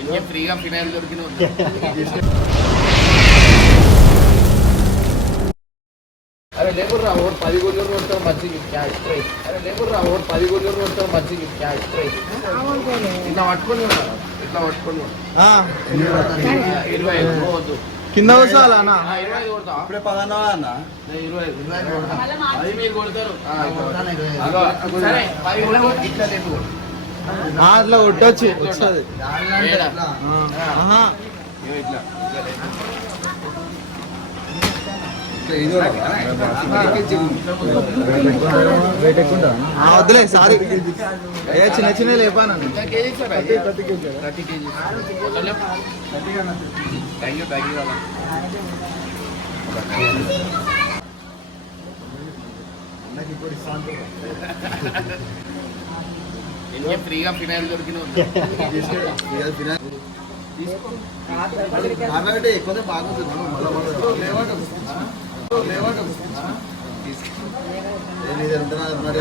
ఇంకే ఫ్రీగా ఫినాయిల్ దొరికిన అరే లేకుర్రా ఓ 10 గుంజలు కొడతారు మంచిగా క్యాష్ ప్రైస్. అరే లేకుర్రా ఓ 10 గుంజలు కొడతారు మంచిగా క్యాష్ ప్రైస్. ఇట్లా పట్టుకొని ఉన్నారు, ఇట్లా పట్టుకొని 25 పోవద్దు కింద వస్తాలా అన్న 25 కొడతా ఇప్పుడే 10 అన్న 25 అది మీరు కొడతారు. సరే 10 ఇట్లా లేపు అట్లా కొట్టొచ్చు వస్తుంది వద్దులే సారీ ఏ చిన్న చిన్న లేపాను ఇంకే ఫ్రీగా ఫినాయిల్ దొరికిన ఎక్కువ బాగుంటుంది మరి